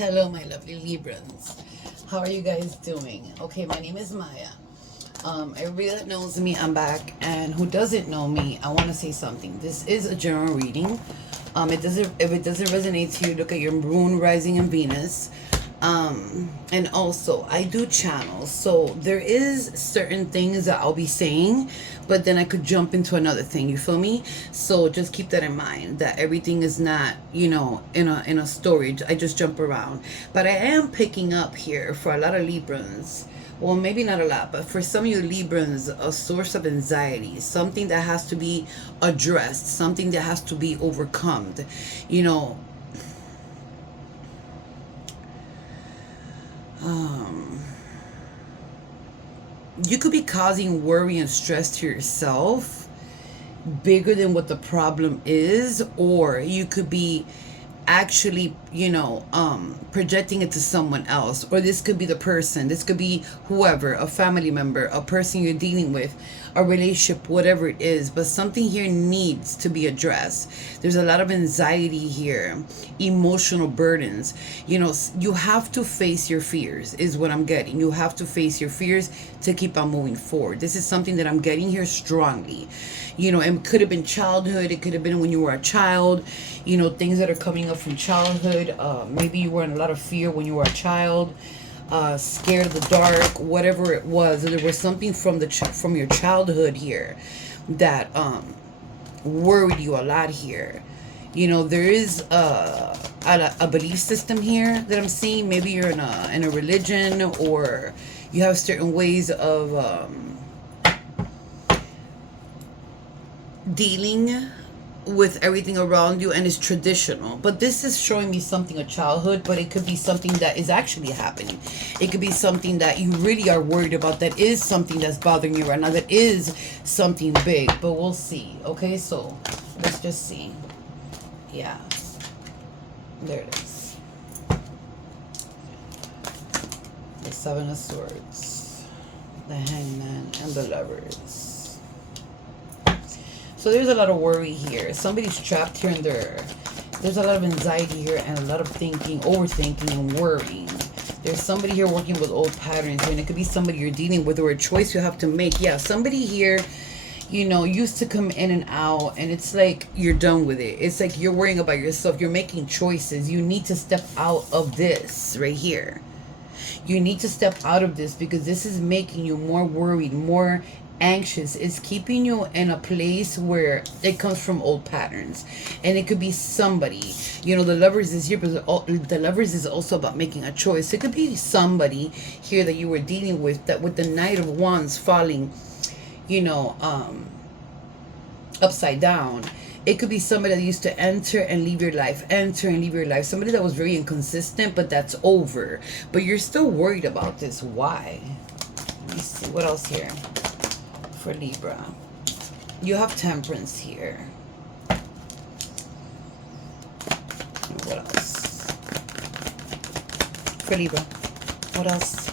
Hello, my lovely Librans. How are you guys doing? Okay, my name is Maya. Everybody that knows me, I'm back. And who doesn't know me, I want to say something. This is a general reading. If it doesn't resonate to you, look at your moon, rising, and Venus. And also I do channels, so there is certain things that I'll be saying, but then I could jump into another thing, you feel me? So just keep that in mind, that everything is not, in a storage. I just jump around, but I am picking up here for a lot of Librans. Well, maybe not a lot, but for some of you Librans, a source of anxiety, something that has to be addressed, something that has to be overcome, you could be causing worry and stress to yourself bigger than what the problem is, or you could be actually projecting it to someone else, or this could be the person, this could be whoever, a family member, a person you're dealing with, a relationship, whatever it is, but something here needs to be addressed. There's a lot of anxiety here, emotional burdens. You have to face your fears is what I'm getting. You have to face your fears to keep on moving forward. This is something that I'm getting here strongly. It could have been childhood, it could have been when you were a child, things that are coming up from childhood. Maybe you were in a lot of fear when you were a child, scared of the dark, whatever it was. There was something from your childhood here that worried you a lot here. There is a belief system here that I'm seeing. Maybe you're in a religion, or you have certain ways of dealing with everything around you, and it's traditional. But this is showing me something of childhood, but it could be something that is actually happening. It could be something that you really are worried about, that is something that's bothering you right now, that is something big. But we'll see. Okay, so let's just see. Yeah, there it is. The Seven of Swords, the Hangman, and the Lovers. So there's a lot of worry here. Somebody's trapped here in there's a lot of anxiety here, and a lot of thinking, overthinking, and worrying. There's somebody here working with old patterns, and it could be somebody you're dealing with, or a choice you have to make. Yeah, somebody here, used to come in and out, and it's like you're done with it. It's like you're worrying about yourself. You're making choices. You need to step out of this right here. You need to step out of this, because this is making you more worried, more anxious. It's keeping you in a place where it comes from old patterns, and it could be somebody. The Lovers is here, but the Lovers is also about making a choice. It could be somebody here that you were dealing with, that with the Knight of Wands falling upside down, it could be somebody that used to enter and leave your life, somebody that was very inconsistent, but that's over. But you're still worried about this. Why? Let me see what else here for Libra. You have Temperance here. What else for Libra? What else?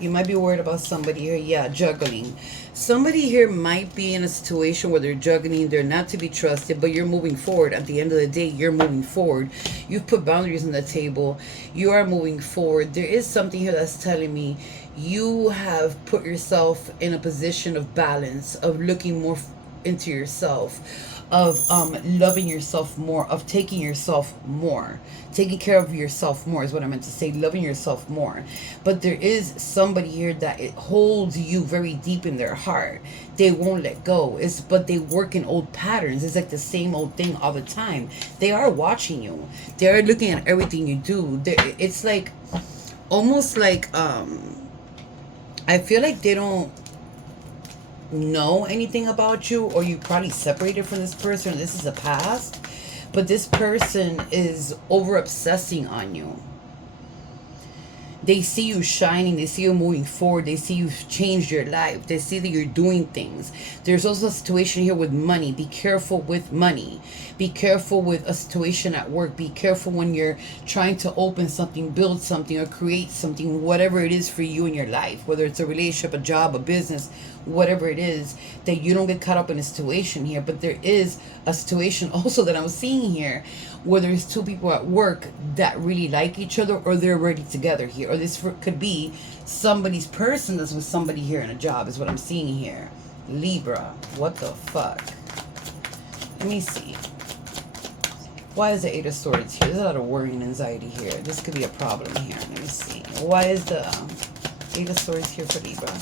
You might be worried about somebody here. Yeah, juggling. Somebody here might be in a situation where they're juggling. They're not to be trusted, but you're moving forward. At the end of the day, you're moving forward. You've put boundaries on the table. You are moving forward. There is something here that's telling me you have put yourself in a position of balance, of looking more into yourself, of loving yourself more, of taking yourself more, taking care of yourself more is what I meant to say, loving yourself more. But there is somebody here that it holds you very deep in their heart. They won't let go. But they work in old patterns. It's like the same old thing all the time. They are watching you. They are looking at everything you do. It's like almost like I feel like they don't know anything about you, or you probably separated from this person. This is a past, but this person is over obsessing on you. They see you shining. They see you moving forward. They see you've changed your life. They see that you're doing things. There's also a situation here with money. Be careful with money. Be careful with a situation at work. Be careful when you're trying to open something, build something, or create something, whatever it is for you in your life, whether it's a relationship, a job, a business, whatever it is, that you don't get caught up in a situation here. But there is a situation also that I'm seeing here where there's two people at work that really like each other, or they're already together here, or this could be somebody's person that's with somebody here in a job, is what I'm seeing here. Libra, what the fuck? Let me see. Why is the Eight of Swords here? There's a lot of worry and anxiety here. This could be a problem here. Let me see. Why is the Eight of Swords here for Libra?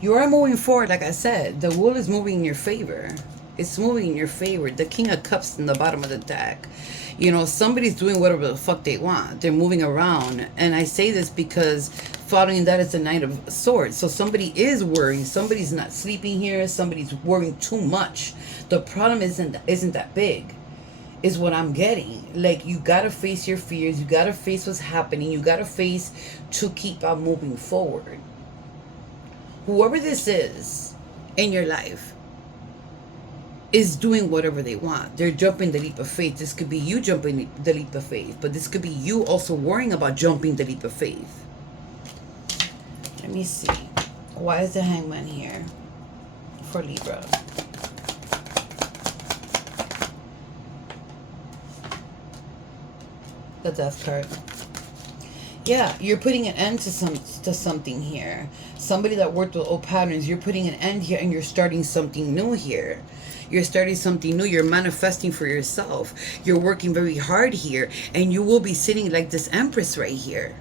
You are moving forward, like I said. The wheel is moving in your favor. It's moving in your favor. The King of Cups in the bottom of the deck. You know, somebody's doing whatever the fuck they want. They're moving around. And I say this because following that is the Knight of Swords. So somebody is worrying. Somebody's not sleeping here. Somebody's worrying too much. The problem isn't that big, is what I'm getting. Like, you got to face your fears. You got to face what's happening. You got to face to keep on moving forward. Whoever this is in your life is doing whatever they want. They're jumping the leap of faith. This could be you jumping the leap of faith, but this could be you also worrying about jumping the leap of faith. Let me see. Why is the Hangman here for Libra? The Death card. Yeah, you're putting an end to something here. Somebody that worked with old patterns, you're putting an end here, and you're starting something new here. You're starting something new. You're manifesting for yourself. You're working very hard here, and you will be sitting like this Empress right here.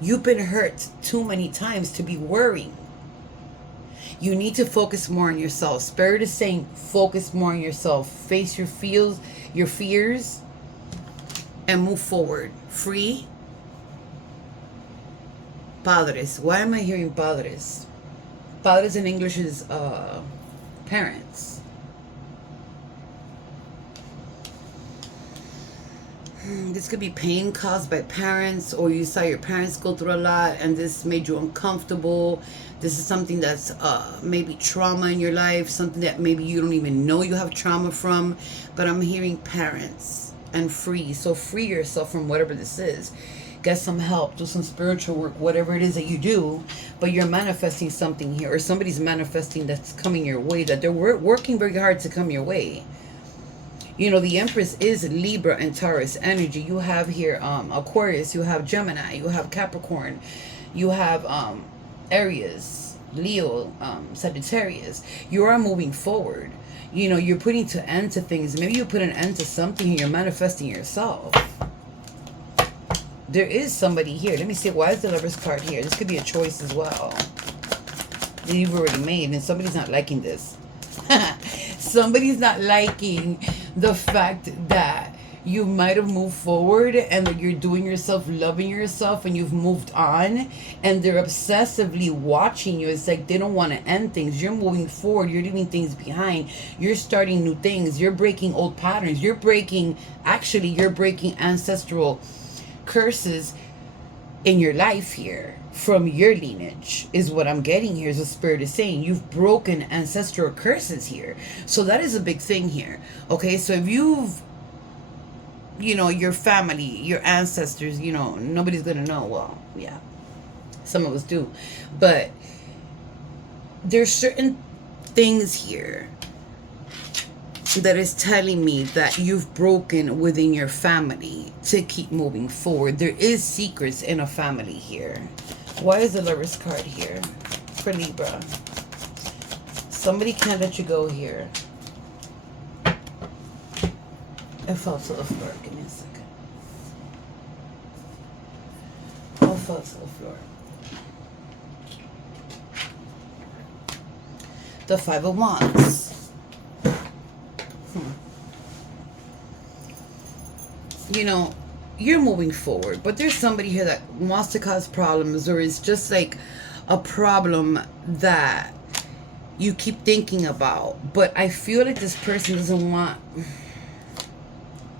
You've been hurt too many times to be worrying. You need to focus more on yourself. Spirit is saying focus more on yourself. Face your fears, and move forward. Free. Padres. Why am I hearing padres? Padres in English is parents. This could be pain caused by parents, or you saw your parents go through a lot and this made you uncomfortable. This is something that's maybe trauma in your life, something that maybe you don't even know you have trauma from. But I'm hearing parents and free. So free yourself from whatever this is. Get some help, do some spiritual work, whatever it is that you do, but you're manifesting something here, or somebody's manifesting that's coming your way, that they're working very hard to come your way. You know, the Empress is Libra and Taurus energy. You have here Aquarius, you have Gemini, you have Capricorn, you have Aries, Leo, Sagittarius. You are moving forward. You know, you're putting an end to things. Maybe you put an end to something and you're manifesting yourself. There is somebody here. Let me see. Why is the Lover's card here? This could be a choice as well that you've already made, and somebody's not liking this. Somebody's not liking the fact that you might have moved forward and that you're doing yourself, loving yourself, and you've moved on, and they're obsessively watching you. It's like they don't want to end things. You're moving forward. You're leaving things behind. You're starting new things. You're breaking old patterns. You're breaking ancestral curses in your life here from your lineage, is what I'm getting here. Is the Spirit is saying you've broken ancestral curses here. So that is a big thing here. Okay, so if you've, you know, your family, your ancestors, you know, nobody's gonna know. Well, yeah, some of us do, but there's certain things here that is telling me that you've broken within your family to keep moving forward. There is secrets in a family here. Why is the Lover's card here for Libra? Somebody can't let you go here. It fell to the floor. Give me a second. It fell to the floor. The Five of Wands. You know, you're moving forward, but there's somebody here that wants to cause problems, or it's just like a problem that you keep thinking about. But I feel like this person doesn't want,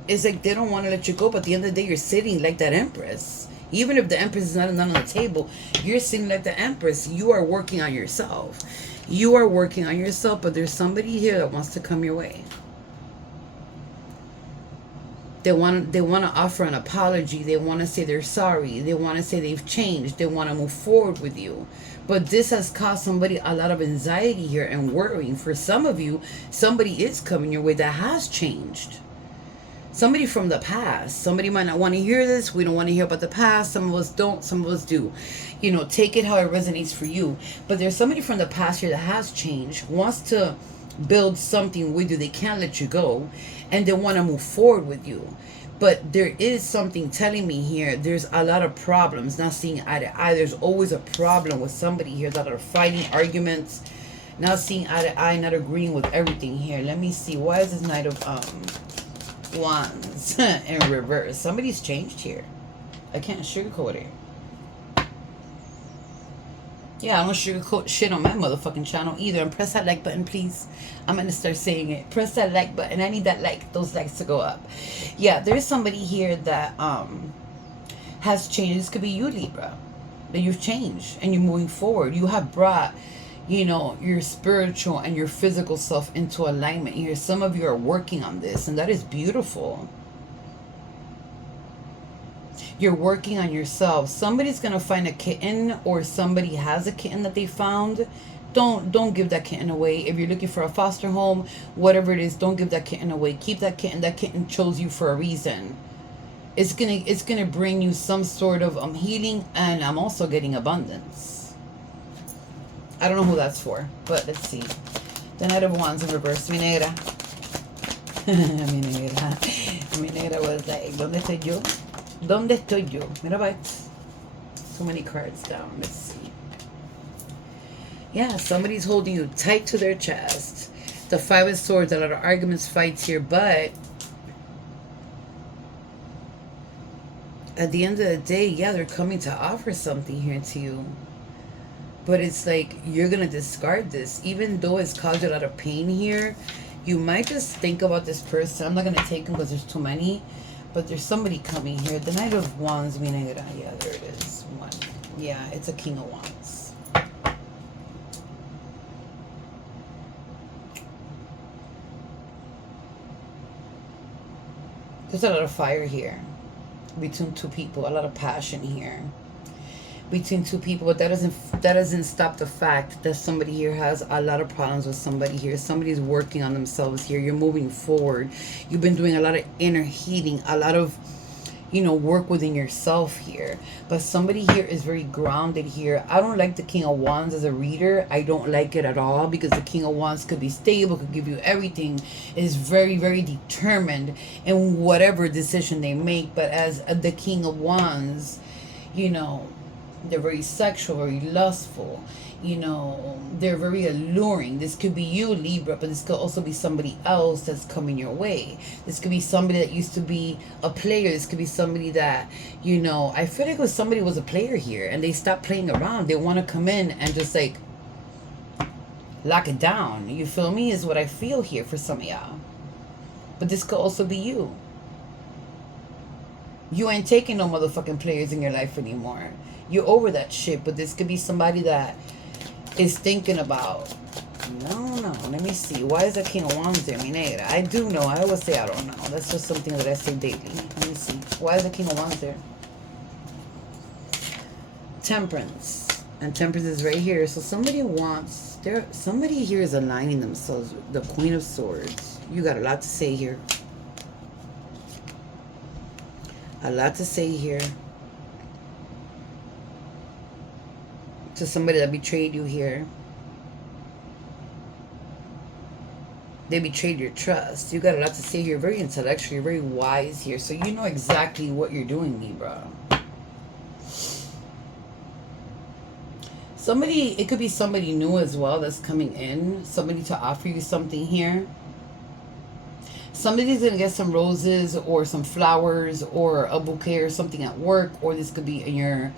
it's like they don't want to let you go, but at the end of the day, you're sitting like that Empress. Even if the Empress is not on the table, you're sitting like the Empress. You are working on yourself. You are working on yourself, but there's somebody here that wants to come your way. They want to offer an apology. They want to say they're sorry. They want to say they've changed. They want to move forward with you. But this has caused somebody a lot of anxiety here and worrying. For some of you, somebody is coming your way that has changed. Somebody from the past. Somebody might not want to hear this. We don't want to hear about the past. Some of us don't. Some of us do. You know, take it how it resonates for you. But there's somebody from the past here that has changed, wants to build something with you. They can't let you go, and they want to move forward with you. But there is something telling me here, there's a lot of problems, not seeing eye to eye. There's always a problem with somebody here that are fighting, arguments, not seeing eye to eye, not agreeing with everything here. Let me see. Why is this Knight of Wands in reverse? Somebody's changed here. I can't sugarcoat it. Yeah, I don't sugarcoat shit on my motherfucking channel either. And press that like button, please. I'm going to start saying it. Press that like button. I need that those likes to go up. Yeah, there's somebody here that has changed. This could be you, Libra. That you've changed and you're moving forward. You have brought, you know, your spiritual and your physical self into alignment here. Some of you are working on this, and that is beautiful. You're working on yourself. Somebody's going to find a kitten, or somebody has a kitten that they found. Don't give that kitten away. If you're looking for a foster home, whatever it is, don't give that kitten away. Keep that kitten. That kitten chose you for a reason. It's gonna bring you some sort of healing, and I'm also getting abundance. I don't know who that's for, but let's see. The Knight of Wands in reverse. Mi negra. Mi negra. Mi negra was like, ¿dónde estoy yo? ¿Dónde estoy yo? Mira, right. So many cards down. Let's see. Yeah, somebody's holding you tight to their chest. The Five of Swords, a lot of arguments, fights here, but at the end of the day, yeah, they're coming to offer something here to you. But it's like, you're going to discard this. Even though it's caused you a lot of pain here, you might just think about this person. I'm not going to take them because there's too many. But there's somebody coming here. The Knight of Wands, mi negra. Yeah, there it is. One. Yeah, it's a King of Wands. There's a lot of fire here between two people. A lot of passion here between two people, but that doesn't stop the fact that somebody here has a lot of problems with somebody here. Somebody's working on themselves here. You're moving forward. You've been doing a lot of inner healing, a lot of, you know, work within yourself here. But somebody here is very grounded here. I don't like the King of Wands as a reader. I don't like it at all, because the King of Wands could be stable, could give you everything, is very, very determined in whatever decision they make. But as the King of Wands, you know, they're very sexual, very lustful. You know, they're very alluring. This could be you, Libra, but this could also be somebody else that's coming your way. This could be somebody that used to be a player. This could be somebody that, you know, I feel like somebody was a player here and they stopped playing around. They want to come in and just like lock it down. You feel me? Is what I feel here for some of y'all. But this could also be you. You ain't taking no motherfucking players in your life anymore. You're over that shit. But this could be somebody that is thinking about, no, let me see. Why is that King of Wands there, mi negra? I do know. I always say I don't know. That's just something that I say daily. Let me see. Why is the King of Wands there? Temperance. And Temperance is right here. So somebody wants, somebody here is aligning themselves. The Queen of Swords. You got a lot to say here. A lot to say here. To somebody that betrayed you here. They betrayed your trust. You got a lot to say here. Very intellectual. You're very wise here. So you know exactly what you're doing, Libra. Somebody, it could be somebody new as well that's coming in. Somebody to offer you something here. Somebody's going to get some roses or some flowers or a bouquet or something at work. Or this could be in your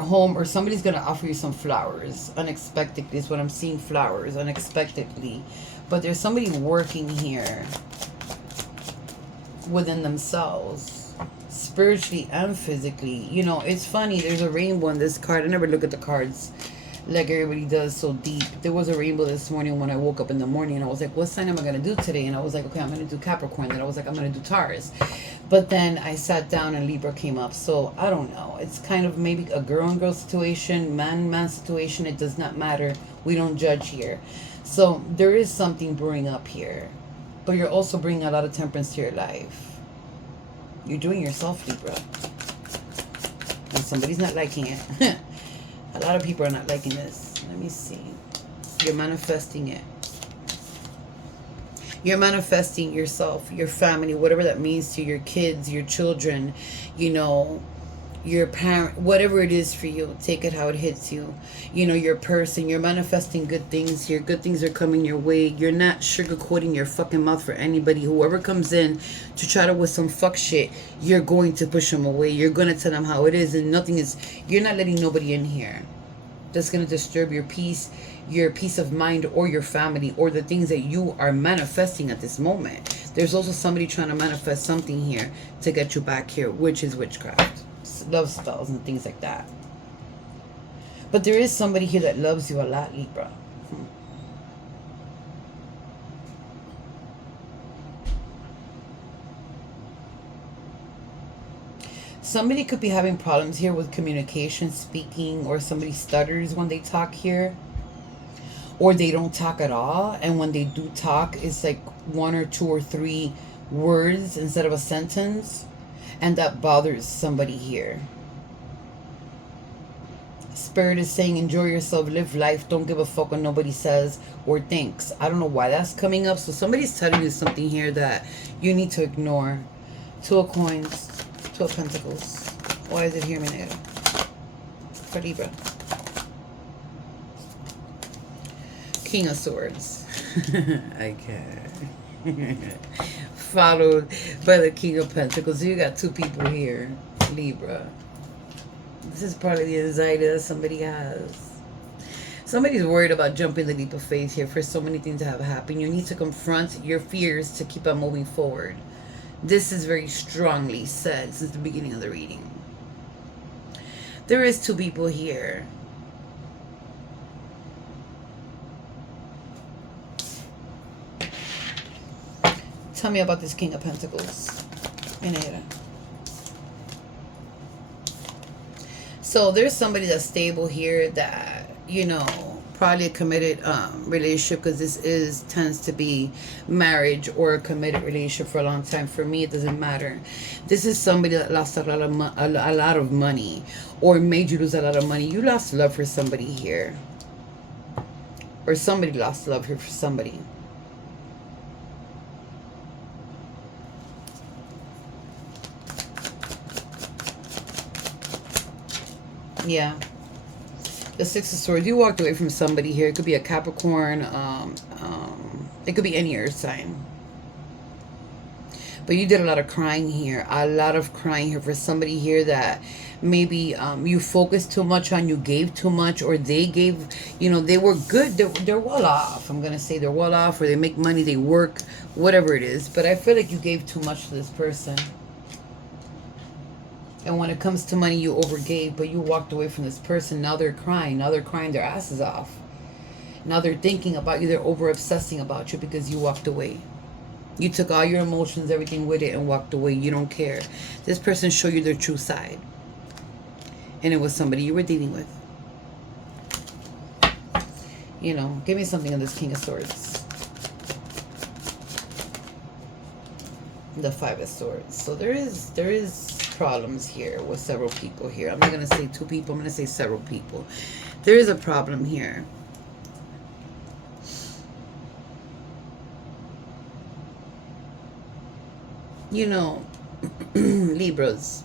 home, or somebody's going to offer you some flowers unexpectedly. Is what I'm seeing, flowers unexpectedly. But there's somebody working here within themselves, spiritually and physically. You know, it's funny, there's a rainbow in this card. I never look at the cards like everybody does, so deep. There was a rainbow this morning when I woke up in the morning, and I was like, what sign am I going to do today? And I was like, okay, I'm going to do Capricorn. Then I was like, I'm going to do Taurus. But then I sat down and Libra came up. So I don't know. It's kind of maybe a girl and girl situation, man and man situation. It does not matter. We don't judge here. So there is something brewing up here. But you're also bringing a lot of temperance to your life. You're doing yourself, Libra. And somebody's not liking it. A lot of people are not liking this. Let me see. You're manifesting it. You're manifesting yourself, your family, whatever that means to your kids, your children, you know, your parent, whatever it is for you. Take it how it hits you. You know, your person. You're manifesting good things here. Good things are coming your way. You're not sugarcoating your fucking mouth for anybody. Whoever comes in to try to with some fuck shit, you're going to push them away. You're going to tell them how it is, and nothing is, you're not letting nobody in here that's going to disturb your peace of mind, or your family, or the things that you are manifesting at this moment. There's also somebody trying to manifest something here to get you back here, which is witchcraft, love spells and things like that. But there is somebody here that loves you a lot, Libra. Somebody could be having problems here with communication, speaking, or somebody stutters when they talk here. Or they don't talk at all. And when they do talk, it's like 1 or 2 or 3 words instead of a sentence. And that bothers somebody here. Spirit is saying, enjoy yourself, live life, don't give a fuck what nobody says or thinks. I don't know why that's coming up. So somebody's telling you something here that you need to ignore. 2 of coins, 2 of pentacles. Why is it here, Minero? For Libra. King of Swords. I can't. Followed by the King of Pentacles. So you got 2 people here, Libra. This is part of the anxiety that somebody has. Somebody's worried about jumping the leap of faith here for so many things to have happened. You need to confront your fears to keep on moving forward. This is very strongly said since the beginning of the reading. There is 2 people here. Tell me about this King of Pentacles. So there's somebody that's stable here that, you know, probably a committed relationship, because this tends to be marriage or a committed relationship for a long time. For me, it doesn't matter. This is somebody that lost a lot of money, or made you lose a lot of money. You lost love for somebody here. Or somebody lost love here for somebody. Yeah. The 6 of Swords. You walked away from somebody here. It could be a Capricorn. It could be any earth sign. But you did a lot of crying here. A lot of crying here for somebody here that maybe you focused too much on. You gave too much, or they gave, you know, they were good. They're well off. I'm going to say they're well off, or they make money, they work, whatever it is. But I feel like you gave too much to this person. And when it comes to money, you overgave, but you walked away from this person. Now they're crying. Now they're crying their asses off. Now they're thinking about you. They're over-obsessing about you because you walked away. You took all your emotions, everything with it, and walked away. You don't care. This person showed you their true side. And it was somebody you were dealing with. You know, give me something on this King of Swords. The 5 of Swords. So there is problems here with several people here. I'm not going to say 2 people. I'm going to say several people. There is a problem here. You know, Libras.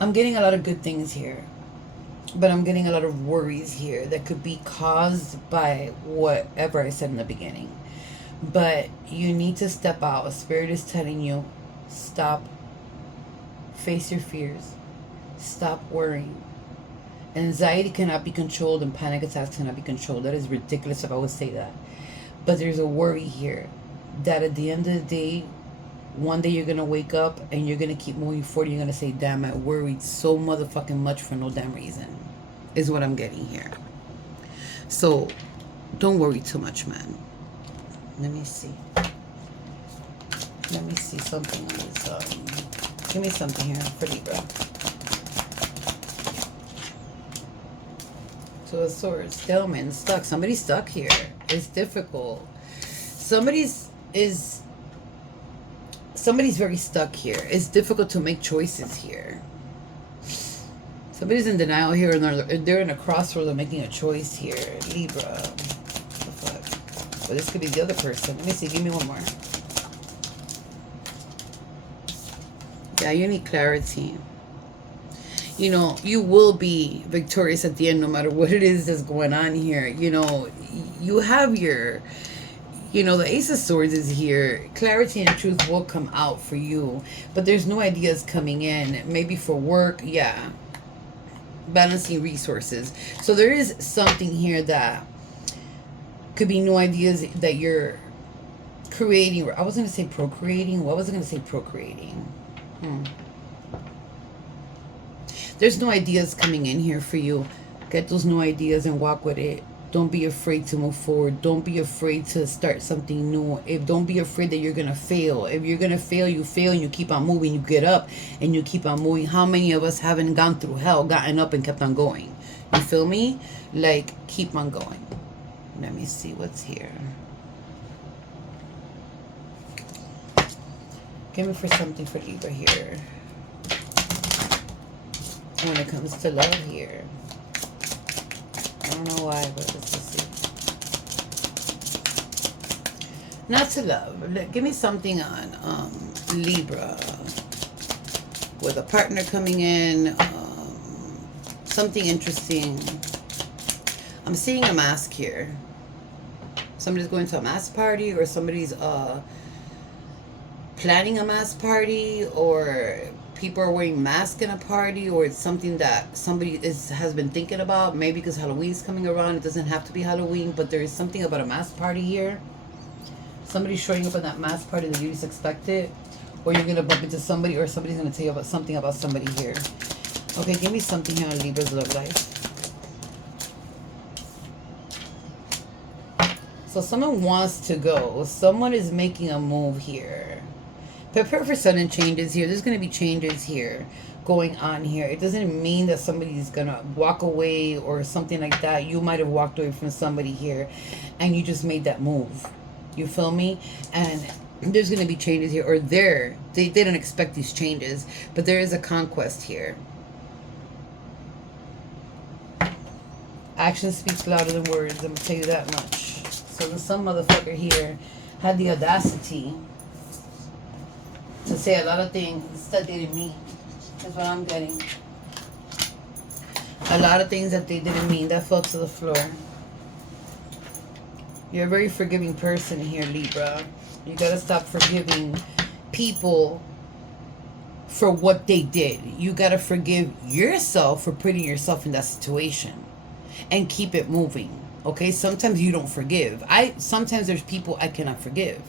I'm getting a lot of good things here. But I'm getting a lot of worries here that could be caused by whatever I said in the beginning. But you need to step out. Spirit is telling you, stop. Face your fears. Stop worrying. Anxiety cannot be controlled and panic attacks cannot be controlled. That is ridiculous if I would say that. But there's a worry here that at the end of the day, one day you're going to wake up and you're going to keep moving forward. You're going to say, damn, I worried so motherfucking much for no damn reason, is what I'm getting here. So don't worry too much, man. Let me see. Let me see something on this. Give me something here for Libra. Two of Swords, stalemate, stuck. Somebody's stuck here. It's difficult. Somebody's very stuck here. It's difficult to make choices here. Somebody's in denial here, and they're in a crossroad of making a choice here. Libra. What the fuck? Well, this could be the other person. Let me see. Give me one more. Yeah, you need clarity. You know, you will be victorious at the end no matter what it is that's going on here. You know, you have your, you know, the Ace of Swords is here. Clarity and truth will come out for you. But there's no ideas coming in. Maybe for work, yeah. Balancing resources. So there is something here that could be new ideas that you're creating. I was going to say procreating. What was I going to say? Procreating. There's no ideas coming in here for you. Get those new ideas and walk with it. Don't be afraid to move forward. Don't be afraid to start something new. Don't be afraid that you're going to fail. If you're going to fail, you fail and you keep on moving. You get up and you keep on moving. How many of us haven't gone through hell, gotten up and kept on going? You feel me? Like, keep on going. Let me see what's here. Give me for something for Libra here. When it comes to love here. I don't know why, but let's just see. Not to love. Give me something on Libra. With a partner coming in. Something interesting. I'm seeing a mask here. Somebody's going to a mask party, or somebody's planning a mask party, or people are wearing masks in a party, or it's something that somebody has been thinking about. Maybe because Halloween's coming around. It doesn't have to be Halloween, but there is something about a mask party here. Somebody's showing up at that mask party that you least expected, or you're going to bump into somebody, or somebody's going to tell you about something about somebody here. Okay, give me something here on Libra's love life. So someone wants to go. Someone is making a move here. Prepare for sudden changes here. There's going to be changes here going on here. It doesn't mean that somebody's going to walk away or something like that. You might have walked away from somebody here and you just made that move. You feel me? And there's going to be changes here. Or they didn't expect these changes. But there is a conquest here. Action speaks louder than words. I'm going to tell you that much. So then some motherfucker here had the audacity to say a lot of things that they didn't mean. That's what I'm getting. A lot of things that they didn't mean. That fell to the floor. You're a very forgiving person here, Libra. You gotta stop forgiving people for what they did. You gotta forgive yourself for putting yourself in that situation. And keep it moving. Okay? Sometimes you don't forgive. Sometimes there's people I cannot forgive.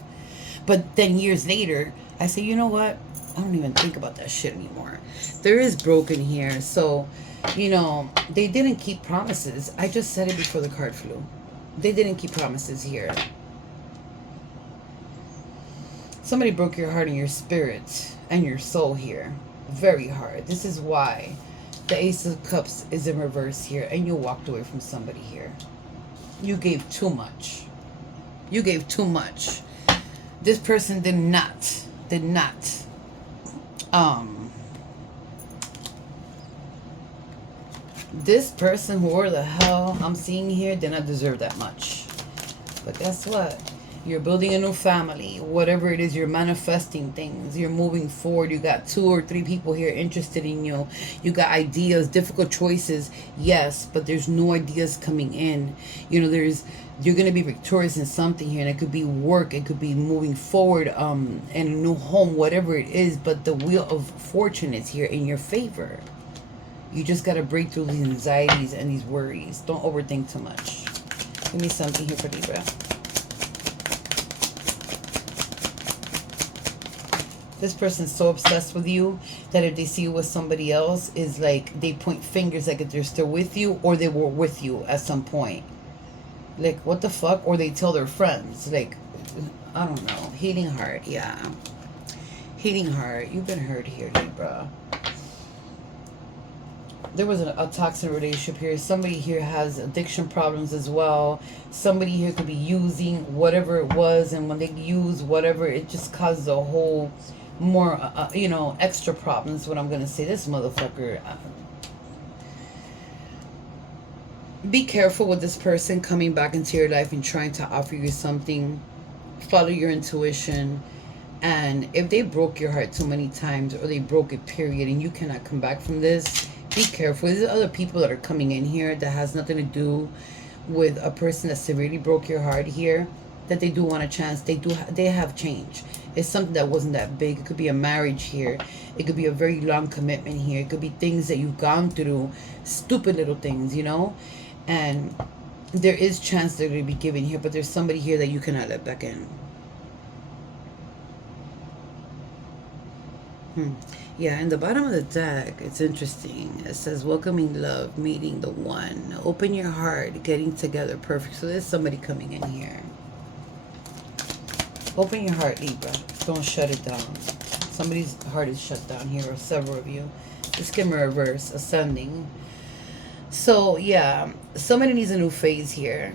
But then years later, I say, you know what? I don't even think about that shit anymore. There is broken here. So, you know, they didn't keep promises. I just said it before the card flew. They didn't keep promises here. Somebody broke your heart and your spirit and your soul here. Very hard. This is why the Ace of Cups is in reverse here. And you walked away from somebody here. You gave too much. You gave too much. This person did not this person, whoever the hell I'm seeing here, did not deserve that much. But guess what? You're building a new family. Whatever it is, you're manifesting things. You're moving forward. You got 2 or 3 people here interested in you. You got ideas, difficult choices. Yes, but there's no ideas coming in. You know, you're going to be victorious in something here. And it could be work. It could be moving forward in a new home, whatever it is. But the wheel of fortune is here in your favor. You just got to break through these anxieties and these worries. Don't overthink too much. Give me something here for Libra. This person's so obsessed with you that if they see you with somebody else, is like they point fingers like if they're still with you or they were with you at some point. Like, what the fuck? Or they tell their friends. Like, I don't know. Healing heart, yeah. Healing heart. You've been hurt here, Libra. There was a toxic relationship here. Somebody here has addiction problems as well. Somebody here could be using whatever it was, and when they use whatever, it just causes a whole more, you know, extra problems. What I'm going to say, this motherfucker. Be careful with this person coming back into your life and trying to offer you something. Follow your intuition. And if they broke your heart so many times, or they broke it, period, and you cannot come back from this, be careful. There's other people that are coming in here that has nothing to do with a person that severely broke your heart here, that they do want a chance. They have change. It's something that wasn't that big. It could be a marriage here. It could be a very long commitment here. It could be things that you've gone through, stupid little things, you know. And there is chance they're going to be given here, but there's somebody here that you cannot let back in. Yeah, in the bottom of the deck, it's interesting. It says, welcoming love, meeting the one. Open your heart, getting together, perfect. So there's somebody coming in here. Open your heart, Libra. Don't shut it down. Somebody's heart is shut down here, or several of you. Just give them a reverse, ascending. So, yeah, somebody needs a new phase here.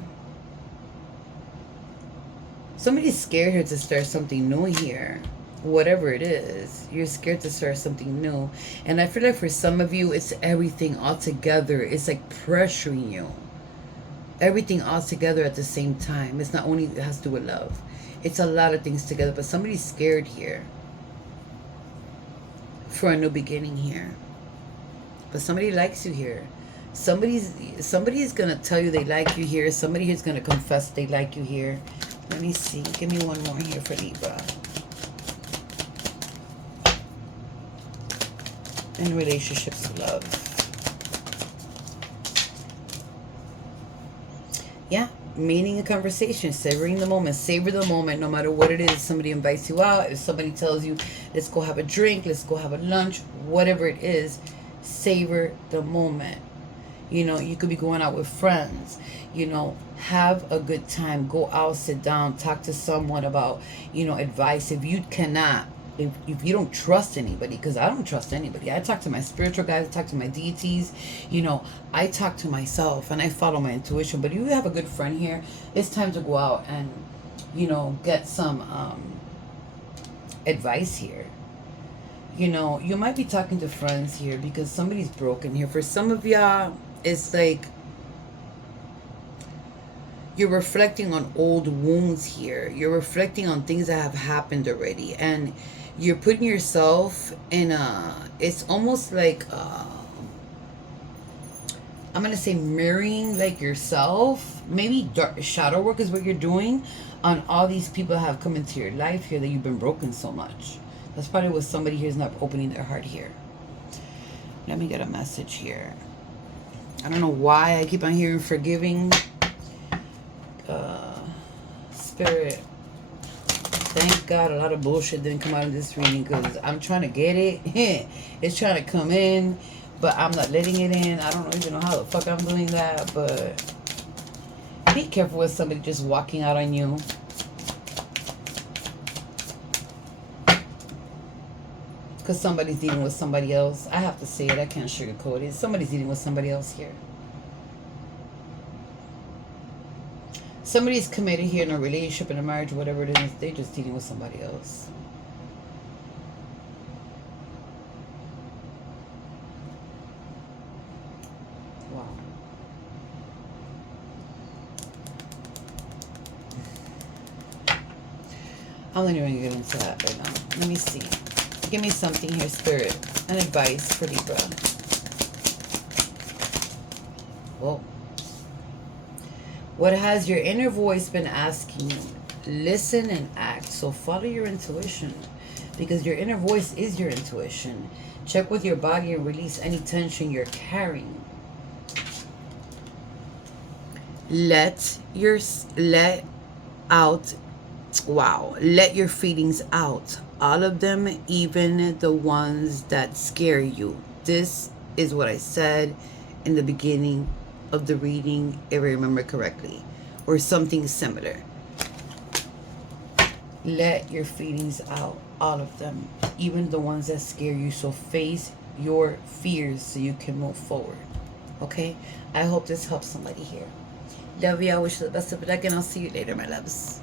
Somebody's scared here to start something new here. Whatever it is, you're scared to start something new. And I feel like for some of you, it's everything all together. It's like pressuring you. Everything all together at the same time. It's not only, it has to do with love. It's a lot of things together. But somebody's scared here for a new beginning here. But somebody likes you here. Somebody's gonna tell you they like you here. Somebody here's gonna confess they like you here. Let me see. Give me one more here for Libra. In relationships, love. Yeah, meaning a conversation, savoring the moment. Savor the moment, no matter what it is. If somebody invites you out, if somebody tells you, let's go have a drink, let's go have a lunch, whatever it is, savor the moment. You know, you could be going out with friends. You know, have a good time. Go out, sit down, talk to someone about, you know, advice. If you cannot, if you don't trust anybody, because I don't trust anybody. I talk to my spiritual guys, I talk to my deities. You know, I talk to myself and I follow my intuition. But if you have a good friend here, it's time to go out and, you know, get some advice here. You know, you might be talking to friends here because somebody's broken here. For some of y'all, it's like you're reflecting on old wounds here. You're reflecting on things that have happened already. And you're putting yourself in a, it's almost like, I'm going to say mirroring like yourself. Maybe dark shadow work is what you're doing on all these people that have come into your life here that you've been broken so much. That's probably what somebody here is not opening their heart here. Let me get a message here. I don't know why I keep on hearing forgiving. Spirit. Thank God a lot of bullshit didn't come out of this reading, because I'm trying to get it. It's trying to come in, but I'm not letting it in. I don't even know how the fuck I'm doing that, but be careful with somebody just walking out on you. Because somebody's dealing with somebody else. I have to say it. I can't sugarcoat it. Somebody's dealing with somebody else here. Somebody's committed here in a relationship, in a marriage, whatever it is. They're just dealing with somebody else. Wow. I'm not even going to get into that right now. Let me see. Give me something here, Spirit. An advice for Libra. Whoa. What has your inner voice been asking you? Listen and act. So follow your intuition, because your inner voice is your intuition. Check with your body and release any tension you're carrying. Let out. Wow. Let your feelings out. all of them, even the ones that scare you. This is what I said in the beginning of the reading, if I remember correctly, or something similar. Let your feelings out, all of them, even the ones that scare you. So face your fears so you can move forward. Okay? I hope this helps somebody here. Love you. I wish you the best of luck, and I'll see you later, my loves.